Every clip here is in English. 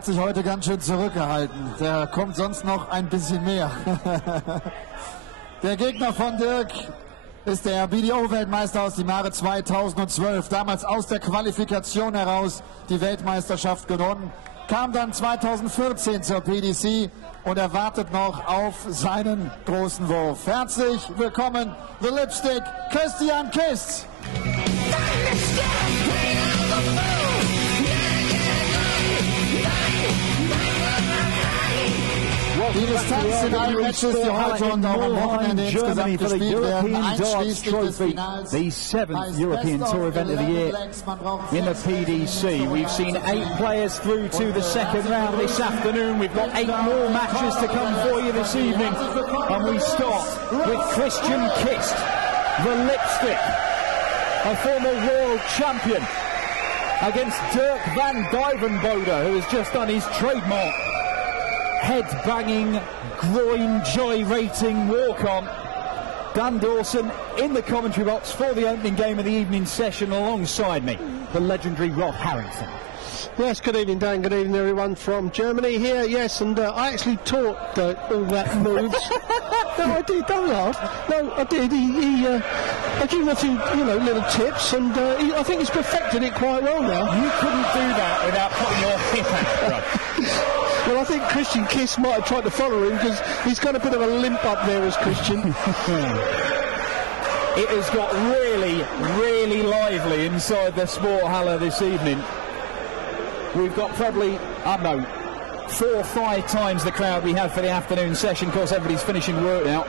hat sich heute ganz schön zurückgehalten. Der kommt sonst noch ein bisschen mehr. Der Gegner von Dirk ist der BDO-Weltmeister aus dem Jahre 2012. Damals aus der Qualifikation heraus die Weltmeisterschaft gewonnen. Kam dann 2014 zur PDC und er wartet noch auf seinen großen Wurf. Herzlich willkommen, The Lipstick, Christian Kist. Die Distanz in allen Matches, die heute und auch am Wochenende insgesamt gespielt werden, einschließlich des Finals. The 7th European Tour event of the year in the PDC. We've seen 8 players through to the second round this afternoon. We've got 8 more matches to come for you this evening. And we start with Christian Kist, the Lipstick, a former world champion, against Dirk van Duijvenbode, who has just done his trademark head-banging, groin-gyrating walk-on. Dan Dawson in the commentary box for the opening game of the evening session alongside me, the legendary Rob Harrington. Yes, good evening, Dan. Good evening, everyone from Germany here. Yes, and I actually taught all that moves. No, I did. Don't laugh. No, I did. I gave him a few, little tips, and I think he's perfected it quite well now. You couldn't do that without putting your hip out, Rob. Well, I think Christian Kist might have tried to follow him because he's got a bit of a limp up there as Christian. It has got really, really lively inside the Sporthalle this evening. We've got probably, 4 or 5 times the crowd we had for the afternoon session. Of course, everybody's finishing work now.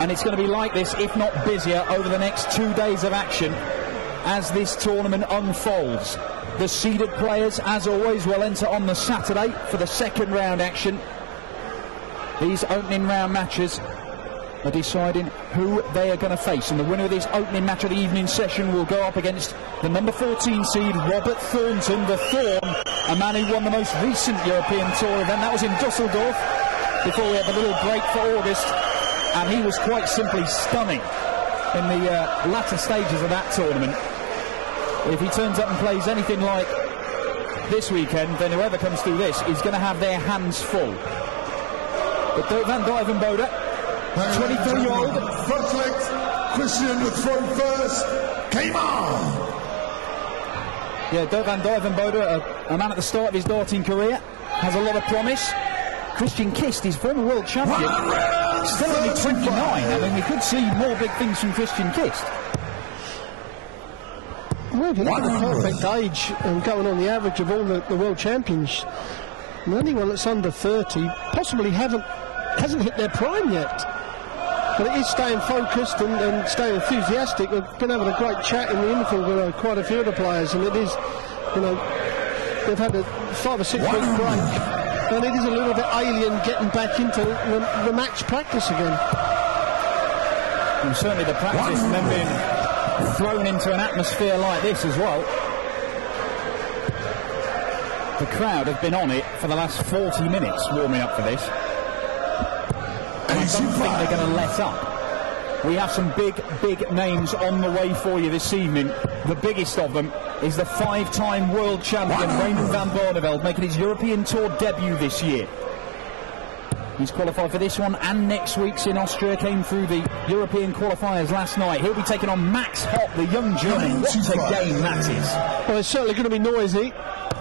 And it's going to be like this, if not busier, over the next 2 days of action as this tournament unfolds. The seeded players, as always, will enter on the Saturday for the second round action. These opening round matches are deciding who they are going to face, and the winner of this opening match of the evening session will go up against the number 14 seed, Robert Thornton, the Thorn, a man who won the most recent European Tour event. That was in Dusseldorf before we had the little break for August, and he was quite simply stunning in the latter stages of that tournament. If he turns up and plays anything like this weekend, then whoever comes through this is going to have their hands full. But Dirk van Duijvenbode, 23-year-old. First legs, Christian with throw first, came on! Yeah, Dirk van Duijvenbode, a man at the start of his darting career, has a lot of promise. Christian Kist, his former world champion, still only 29. I mean, we could see more big things from Christian Kist. Well, if you look at the perfect age and going on the average of all the world champions, and anyone that's under 30 possibly hasn't hit their prime yet. But it is staying focused and staying enthusiastic. We've been having a great chat in the infield with quite a few of the players, and it is, they've had a 5 or 6 week break, and it is a little bit alien getting back into the match practice again. And certainly the practice and then being thrown into an atmosphere like this as well. The crowd have been on it for the last 40 minutes warming up for this. And I don't think they're going to let up. We have some big names on the way for you this evening. The biggest of them is the 5-time world champion Raymond van Barneveld, making his European Tour debut this year. He's qualified for this one and next week's in Austria, came through the European qualifiers last night. He'll be taking on Max Hopp, the young German. What a game that is. Well, it's certainly going to be noisy,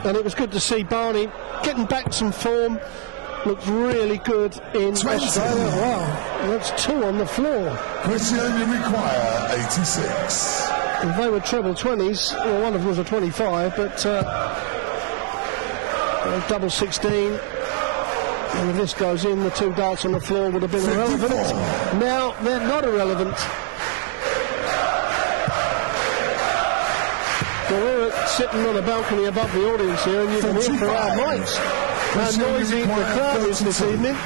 and it was good to see Barney getting back some form. Looks really good in Australia. Wow, that's 2 on the floor. Christian, you require 86. If they were treble 20s, well, one of them was a 25, but double 16. And if this goes in, the 2 darts on the floor would have been irrelevant. Now they're not irrelevant. So we're sitting on a balcony above the audience here, and you can hear for our mics how noisy the crowd is this evening.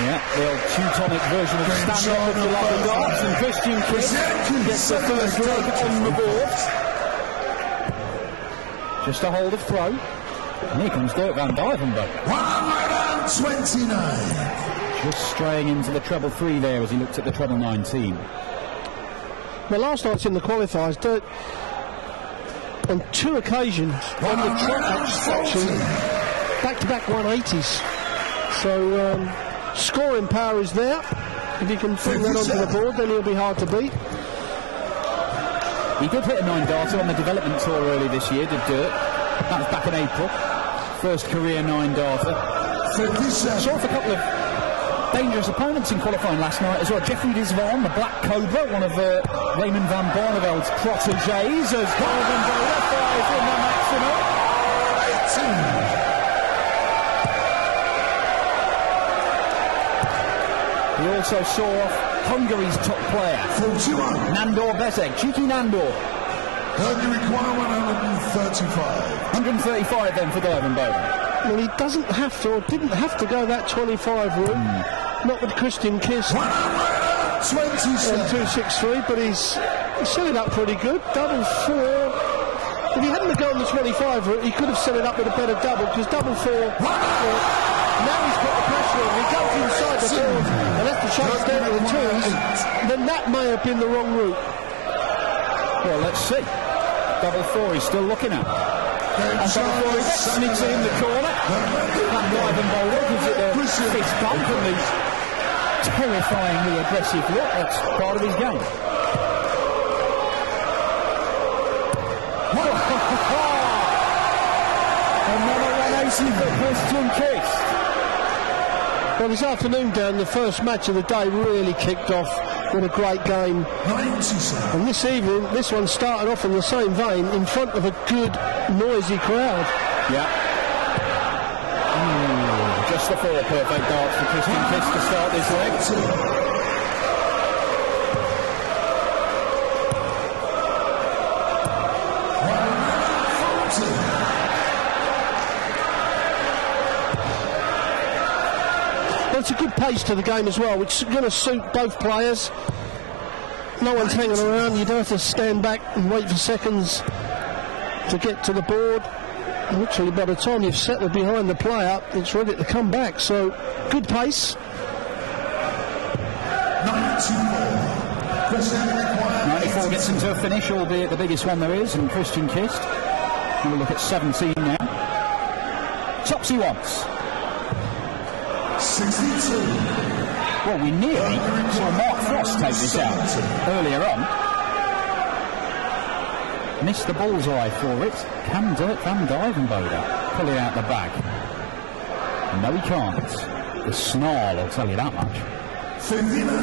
Yeah, the old Teutonic version of stand-up if you like the darts, and Christian Kist gets the first leg on the board. Just a hold of throw. And here comes Dirk van Duijvenbode. 129. Just straying into the treble 3 there as he looked at the treble 19. Well, last night's in the qualifiers, Dirk on 2 occasions on the trot actually, back-to-back 180s. So scoring power is there. If he can bring that onto the board, then he'll be hard to beat. He did hit a 9-darter on the development tour early this year, did Dirk. That was back in April. First career 9-darter. Saw off a couple of dangerous opponents in qualifying last night as well. Jeffrey Disvan, the Black Cobra, one of Raymond van Barneveld's protégés, as Duijvenbode fires in the maximum. He also saw off Hungary's top player, 41. Nandor Bezek, cheeky Nandor. Hungary require 135. 135 then for Duijvenbode. Well, he doesn't have to, or didn't have to go that 25 route. Not with Christian Kist. 27. 263, but he's set it up pretty good. Double 4. If he hadn't gone the 25 route, he could have set it up with a better double, because double 4. Now he's put the pressure on. He goes inside the doors and left the shots down to the twos. Then that may have been the wrong route. Well, let's see. Double 4 he's still looking at. And double 4 sneaks it in the corner. That Duijvenbode gives it a fist bump and the terrifyingly aggressive look. That's part of his game. Another 180 for Christian Kist. Well, this afternoon, Dan, the first match of the day really kicked off with a great game. 97. And this evening, this one started off in the same vein in front of a good, noisy crowd. Yeah. Just the 4 perfect darts for Christian Kist to start this leg. It's a good pace to the game as well, which is going to suit both players. No one's hanging around. You don't have to stand back and wait for seconds to get to the board. And literally, by the time you've settled behind the player, it's ready to come back. So, good pace. 94 gets into a finish, albeit the biggest one there is, and Christian Kist. We'll look at 17 now. Tops he wants. 62. Well, we nearly saw Mark Frost take this out earlier on. Missed the bullseye for it. Can Dirk van Duijvenbode pull it out the bag? No, he can't. The snarl will tell you that much. 59.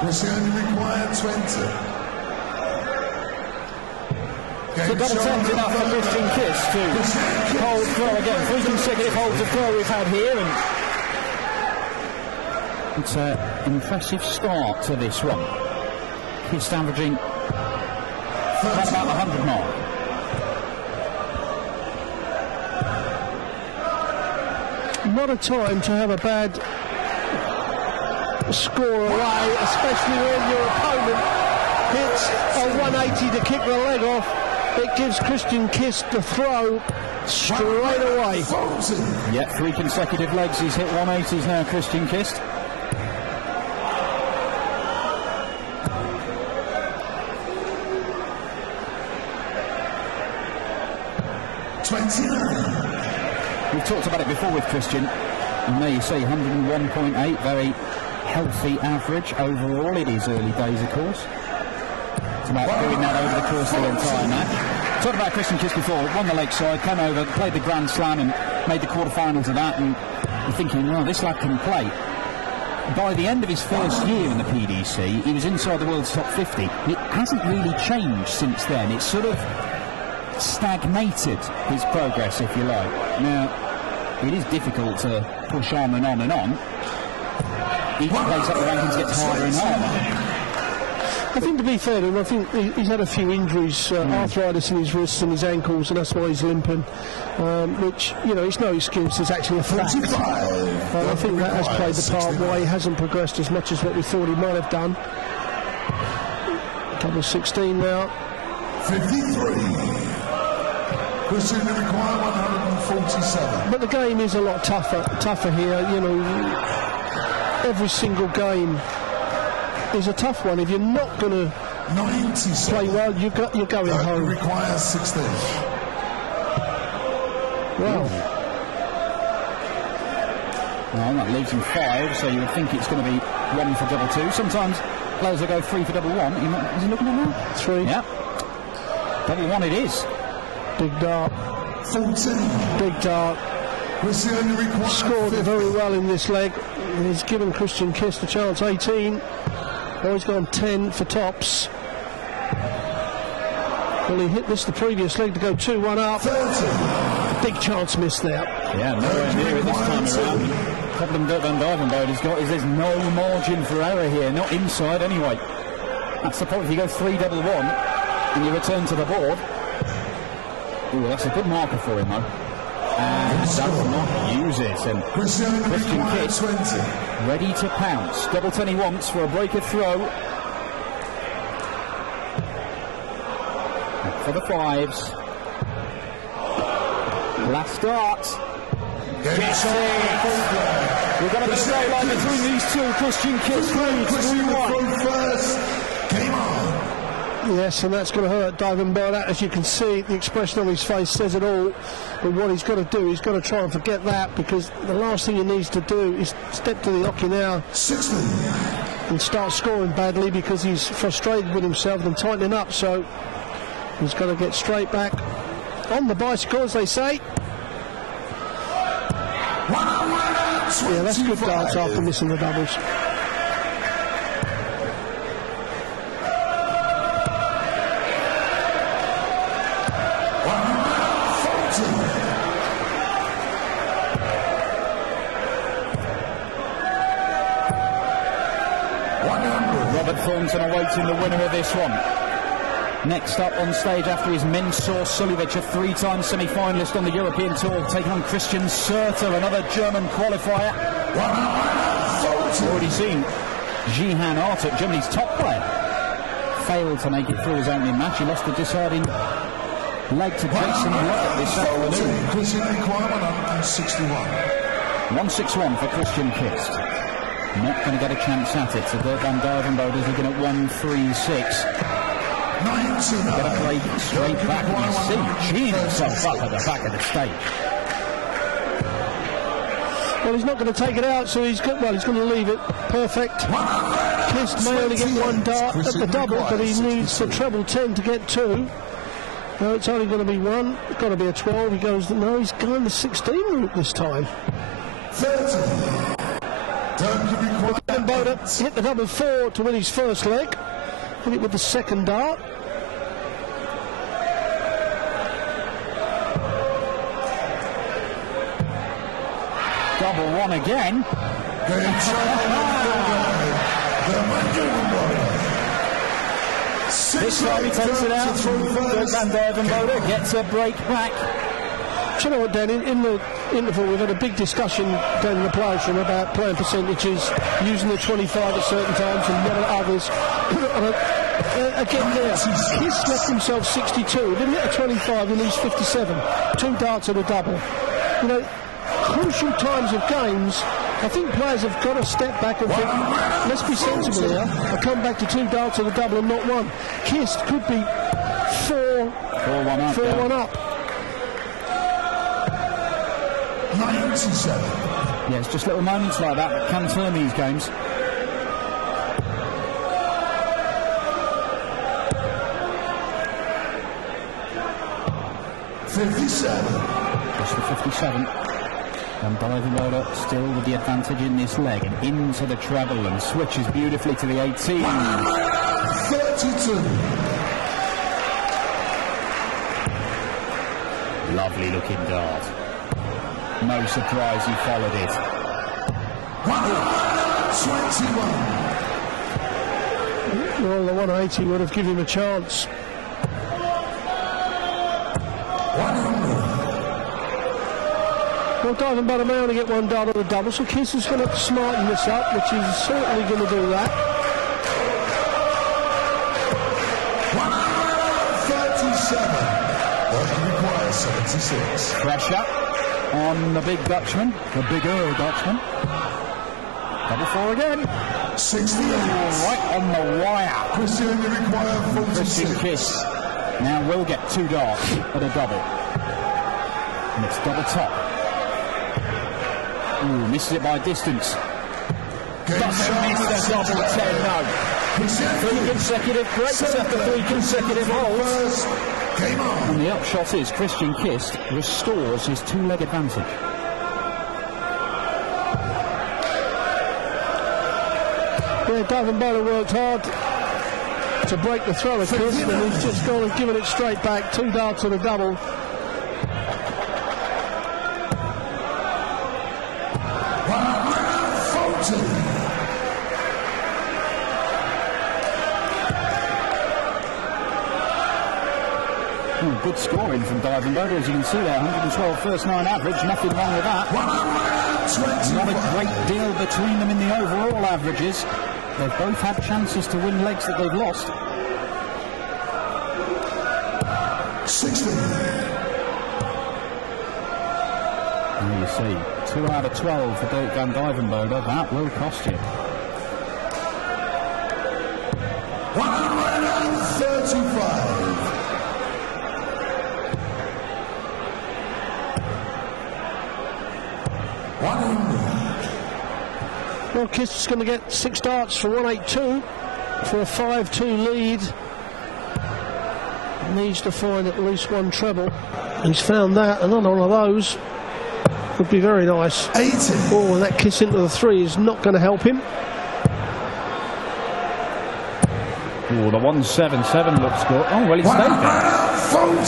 Christian required 20. So double 10's enough for Christian Kist to hold throw again. 3 consecutive holds of throw we've had here, and it's an impressive start to this one. Kist averaging right about the 100 mark. Not a time to have a bad score away, especially when your opponent hits a 180 to kick the leg off. It gives Christian Kist the throw straight away. Yeah, 3 consecutive legs. He's hit 180s now, Christian Kist. We've talked about it before with Christian, and there you see 101.8, very healthy average overall. It is early days, of course. It's about doing that over the course of the entire match. Talked about Christian Kist before, won the Lakeside, came over, played the Grand Slam and made the quarterfinals of that, and you're thinking, oh, this lad can play. By the end of his first year in the PDC, he was inside the world's top 50. It hasn't really changed since then. It's sort of stagnated his progress, if you like. Now, it is difficult to push on and on and on. Each place up the rankings gets harder and harder. I think, to be fair to him, I think he's had a few injuries, arthritis in his wrists and his ankles, and that's why he's limping, which, you know, it's no excuse, it's actually a fact. I think that has played the part why he hasn't progressed as much as what we thought he might have done. Double 16 now. 53. Christian require 147. But the game is a lot tougher here. You know, every single game is a tough one. If you're not going to 97. Play well, you're going home. Requires 16. Well, that leaves him 5, so you would think it's going to be 1 for double 2. Sometimes players will go 3 for double 1. Is he looking at that? 3. Yeah. Double 1 it is. Big dart. 14. Big dart. Scored it very well in this leg. He's given Christian Kist a chance. 18. Oh, he's gone 10 for tops. Well, he hit this the previous leg to go 2-1 up. 30. Big chance missed there. Yeah, nowhere near it this time around. The problem that Duijvenbode has got is there's no margin for error here, not inside anyway. That's the point. If you go 3 double 1 and you return to the board, ooh, that's a good marker for him though. And does not use it. And Christian Kist ready to pounce. Double 10 he wants for a breaker throw. For the 5s. Last dart. Gets it. We're going to be straight line between these two. Christian Kist leads 3-1. First. Game on. Yes, and that's going to hurt Duijvenbode. As you can see, the expression on his face says it all. But what he's got to do, he's got to try and forget that, because the last thing he needs to do is step to the hockey now 16. and start scoring badly, because he's frustrated with himself and tightening up. So he's got to get straight back on the bicycle, as they say. Yeah, that's good darts after missing the doubles. Thornton awaiting the winner of this one. Next up on stage after his Mensur Suljovic, a 3-time semi-finalist on the European Tour, taking on Christian Sertel, another German qualifier. Already seen Jihan Artuk, Germany's top player, failed to make it through his opening match. He lost the deciding leg to Jason Lovett this afternoon. Christian requirement 161. 161 for Christian Kist. Not going to get a chance at it. So Duijvenbode is looking at 1-3-6. 99. Got to play straight back, and you see Gene himself up at the back of the stage. Well, he's not going to take it out, so he's going to leave it perfect. Kist may only get 1 dart at the double, but he needs the treble 10 to get 2. No, it's only going to be 1. It's got to be a 12. He goes, no, he's going the 16 route this time. 30. Duijvenbode hit the double 4 to win his first leg. Hit it with the second dart. Double 1 again. This time he takes it out. Duijvenbode gets a break back. Do you know what, Dan? In the interval, we've had a big discussion down in the players' room about playing percentages, using the 25 at certain times and not at others. Again, there, Kist left himself 62. Didn't hit a 25, he leaves 57. 2 darts at a double. You know, crucial times of games, I think players have got to step back and think, let's be sensible here. I come back to 2 darts at a double and not 1. Kist could be 4-1 up. 97. Yeah, it's just little moments like that can turn these games. 57. Just the 57. And Duijvenbode still with the advantage in this leg, and into the treble, and switches beautifully to the 18. 32. Lovely looking dart. No surprise he followed it. 121. Well, the 180 would have given him a chance. 100. Well, Duijvenbode may only get 1 dart on the double, so Kist is going to smarten this up, which is certainly going to do that. 137. That requires 76. Pressure on the big Dutchman, the bigger Dutchman. Double 4 again. 68. Right on the wire. Christian, you require 46. Christian Kist now will get 2 darts at a double. And it's double top. Ooh, misses it by distance. Doesn't miss the double 10, no. 3 consecutive breaks after 3 consecutive holds. And the upshot is Christian Kist restores his 2-leg advantage. Yeah, Duijvenbode worked hard to break the throw of Kist, and he's just gone and given it straight back. 2 darts on a double. Good scoring from Duijvenbode, as you can see there. 112 first 9 average, nothing wrong with that. Not a great deal between them in the overall averages. They've both had chances to win legs that they've lost. 60. And you see, 2 out of 12 for Dirk van Duijvenbode. That will cost you. 135. Well, Kist is going to get 6 darts for 182 for a 5-2 lead. Needs to find at least 1 treble. He's found that. Another one of those would be very nice. 80. Oh, and that Kist into the 3 is not going to help him. Oh, the 177 looks good. Oh, well, he stayed there. 40.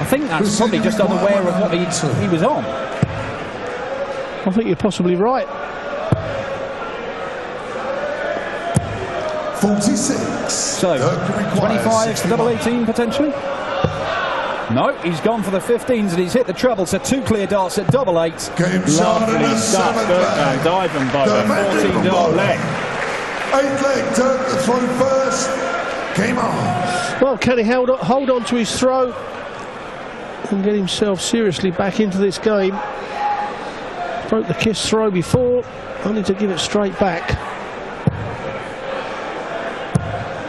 I think that's probably just unaware of what he was on. I think you're possibly right. 46. So, 25's the double 18 potentially? No, he's gone for the 15s and he's hit the treble, so 2 clear darts at double 8. Game shot in the 7th leg. Duijvenbode, 14 dart leg. 8 leg, Dirk the throw first. Game on. Well, can he hold on to his throw and get himself seriously back into this game? Broke the Kist throw before, only to give it straight back.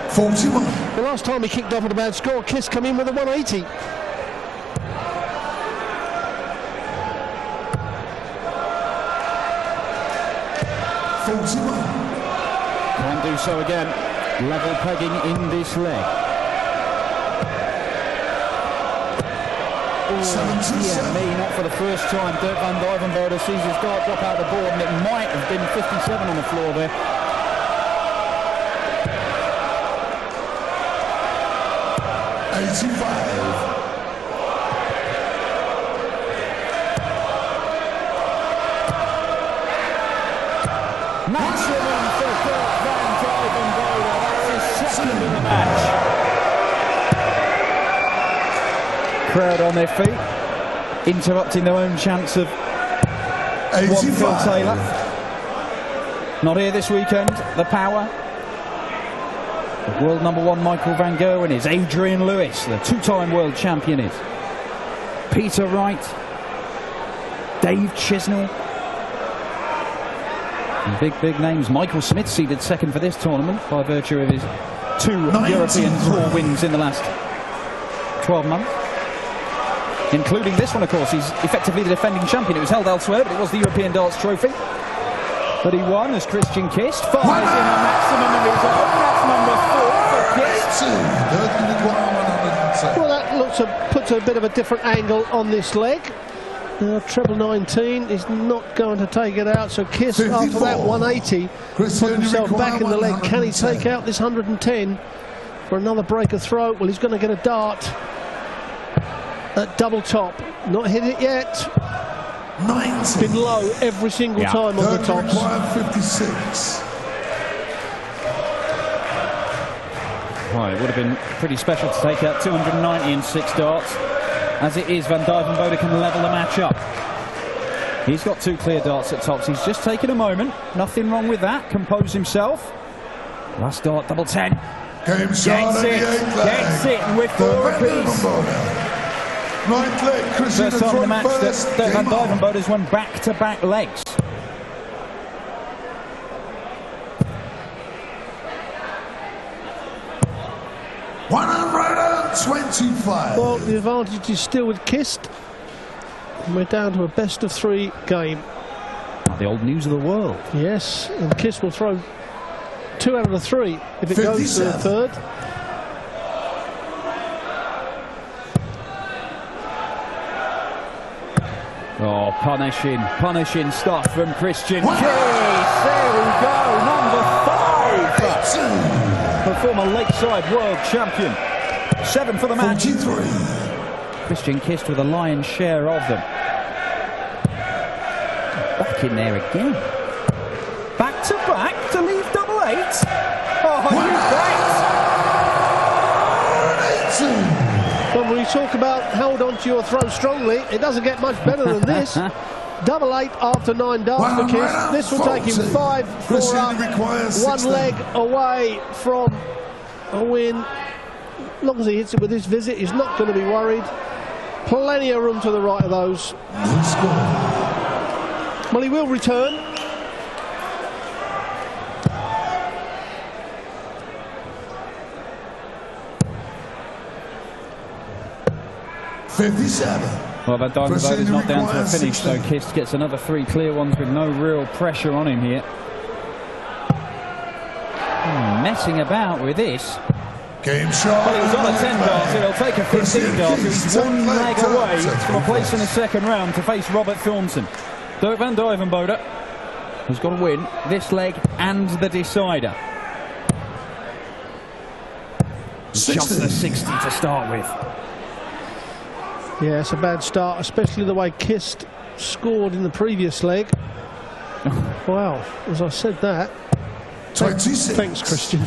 41. The last time he kicked off with a bad score, Kist come in with a 180. Can't do so again. Level pegging in this leg. Yeah, me, not for the first time. Dirk van Duijvenbode sees his dart drop out the board, and it might have been 57 on the floor there. Maximum for Dirk van Duijvenbode. That's his second in the match. Crowd on their feet, interrupting their own chance of one Phil Taylor. Not here this weekend. The power of world #1 Michael van Gerwen is. Adrian Lewis, the 2-time world champion, is. Peter Wright, Dave Chisnell. And big names. Michael Smith seeded second for this tournament by virtue of his 2 European Tour wins in the last 12 months. Including this one, of course. He's effectively the defending champion. It was held elsewhere, but it was the European Darts Trophy that he won as Christian Kist. Fires in a maximum of his own. That's number 4 for Kist. Well, that puts a bit of a different angle on this leg. Treble 19 is not going to take it out, so Kist 54. After that 180 put himself back in the leg. Can he take out this 110 for another breaker throw? Well, he's going to get a dart at double top. Not hit it yet. 90. Been low every single time on the tops. 56. Right, it would have been pretty special to take out 290 in 6 darts. As it is, van Duijvenbode can level the match up. He's got 2 clear darts at tops. He's just taken a moment. Nothing wrong with that. Compose himself. Last dart, double 10. Game shot Gets it with 4 apiece. First time in the match that Dirk van Duijvenbode has won back-to-back legs. 25. Well, the advantage is still with Kist. And we're down to a best-of-3 game. The old news of the world. Yes, and Kist will throw 2 out of the 3 if it 57. goes to the third. Oh, punishing stuff from Christian Kist. There we go, number 5. The former Lakeside world champion. 7 for the match. 43. Christian Kist with a lion's share of them. Back in there again. Back to leave double 8. Oh, you bet. But when we talk about hold on to your throw strongly, it doesn't get much better than this. Double 8 after 9 darts for Kist. This will take him 5 4 up, 1 leg away from a win. As long as he hits it with this visit, he's not going to be worried. Plenty of room to the right of those. Well, he will return. Well, that Duijvenbode is not down to a finish, so Kist gets another 3 clear ones with no real pressure on him here. Messing about with this. Game shot. Well, he was on a 10 darter, he'll take a 15 darter. He's 1 leg away from a place in the second round to face Robert Thornton. Dirk van Duijvenbode has got to win this leg and the decider. Just the 60 to start with. Yeah, it's a bad start, especially the way Kist scored in the previous leg. Wow, as I said that. 26. Thanks, Christian.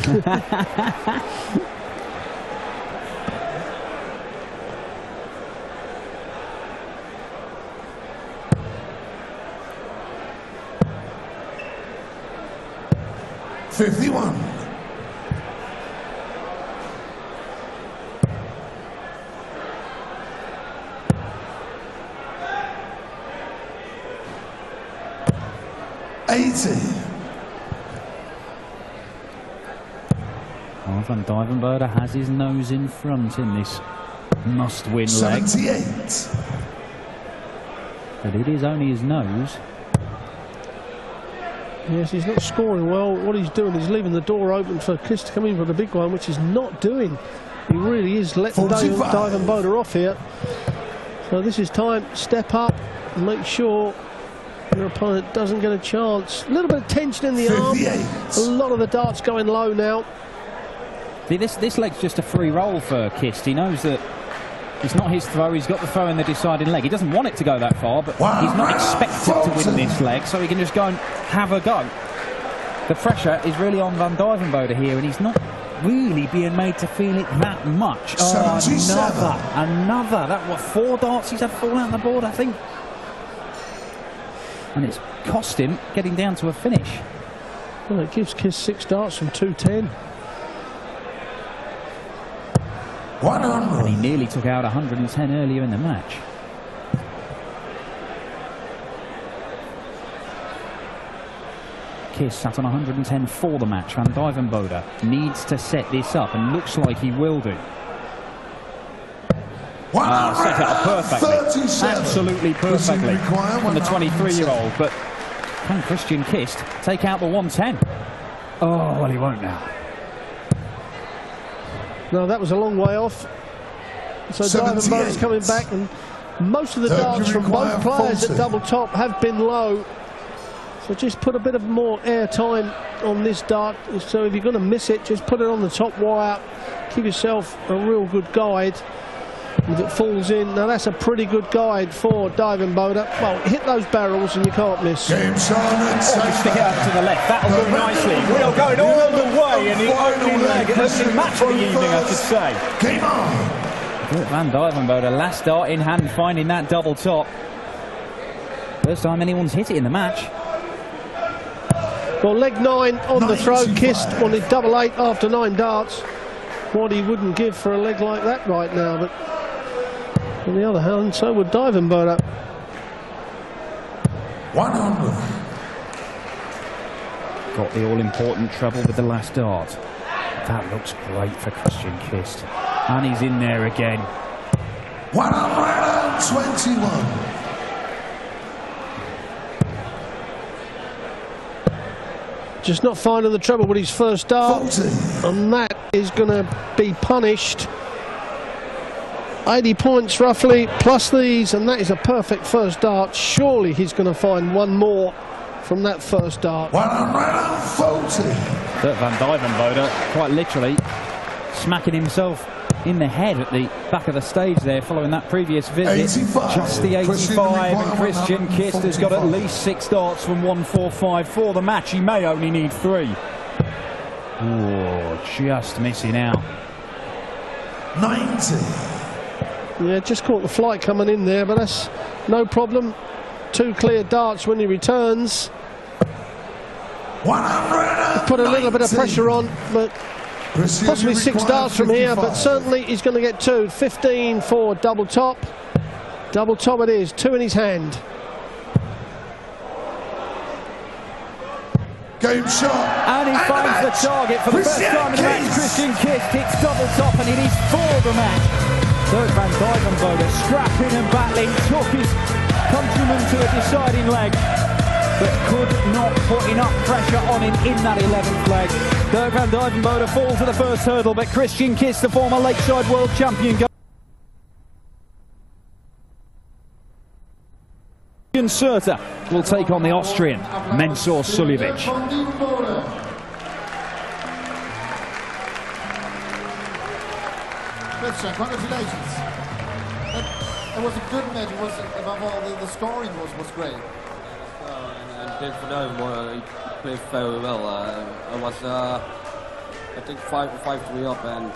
$51. 80. Well, Van Duijvenbode has his nose in front in this must-win leg. 78. But it is only his nose. Yes, he's not scoring well. What he's doing is leaving the door open for Kist to come in for the big one, which he's not doing. He really is letting Duijvenbode off here. So this is time. Step up and make sure your opponent doesn't get a chance. A little bit of tension in the 58. arm. A lot of the darts going low now. See, this leg's just a free roll for Kist. He knows that it's not his throw. He's got the throw in the deciding leg. He doesn't want it to go that far, but he's not expected to win this leg, so he can just go and have a go. The pressure is really on Van Duijvenbode here, and he's not really being made to feel it that much. Oh, another. That what, 4 darts he's had fall out on the board, I think. And it's cost him getting down to a finish. Well, it gives Kist 6 darts from 210. 100. And he nearly took out 110 earlier in the match. Kist sat on 110 for the match. Van Duijvenbode needs to set this up and looks like he will do. Set it up perfectly, absolutely perfectly from the 23-year-old, but can Christian Kist take out the 110? Oh, well, he won't now. No, that was a long way off. So Duijvenbode's coming back, and most of the darts from both players at double top have been low. So just put a bit of more air time on this dart. So if you're going to miss it, just put it on the top wire. Give yourself a real good guide. If it falls in, now that's a pretty good guide for Duijvenbode. Well, hit those barrels and you can't miss. Game shot. Stick it out to the left. That'll do nicely. We are going all the way in the opening leg, opening match of the evening, I should say. Game on. Van Duijvenbode, last dart in hand, finding that double top. First time anyone's hit it in the match. Well, leg 9 on the throw. Kist wanted double 8 after 9 darts. What he wouldn't give for a leg like that right now, but on the other hand, so would Duijvenbode. 100. Got the all-important treble with the last dart. That looks great for Christian Kist. And he's in there again. 121. Just not finding the treble with his first dart. 40. And that is going to be punished. 80 points roughly, plus these, and that is a perfect first dart. Surely he's going to find one more from that first dart. 140. Dirk van Duijvenbode quite literally smacking himself in the head at the back of the stage there following that previous visit. 85. Just the 85, and Christian Kist has got at 145. least 6 darts from 145 for the match. He may only need 3. Oh, just missing out. 90. Yeah, just caught the flight coming in there, but that's no problem. 2 clear darts when he returns. 190. Put a little bit of pressure on, but possibly 6 darts from here, but certainly he's going to get 2. 15 for double top. Double top it is, 2 in his hand. Game shot. And he finds the target for the first time in the match. Christian Kist hits double top, and it is for the match. Dirk van Duijvenbode scrapping and battling, took his countryman to a deciding leg, but could not put enough pressure on him in that 11th leg. Dirk van Duijvenbode falls to the first hurdle, but Christian Kist, the former Lakeside World Champion, Surta will take on the Austrian Mensur Suljovic. Christian, congratulations. It was a good match. It was, above all, the scoring was great. And Dirk van Duijvenbode, he played very well. I was, I think 5-3 up, and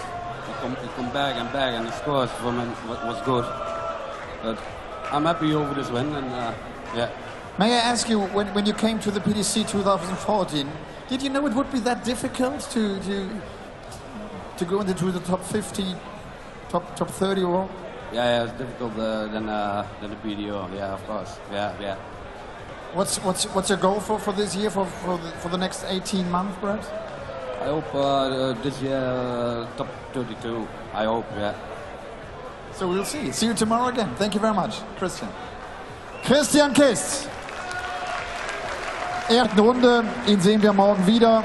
he come back, and the scores for him was good. But I'm happy over this win, and yeah. May I ask you, when you came to the PDC 2014, did you know it would be that difficult to go into the top 50, top 30 or? Yeah, it's difficult than the PDO. Yeah, of course. Yeah. What's your goal for this year, for the next 18 months, perhaps? I hope this year top 32. I hope, yeah. So we'll see. See you tomorrow again. Thank you very much, Christian. Christian Kist. Erste Runde, ihn sehen wir morgen wieder.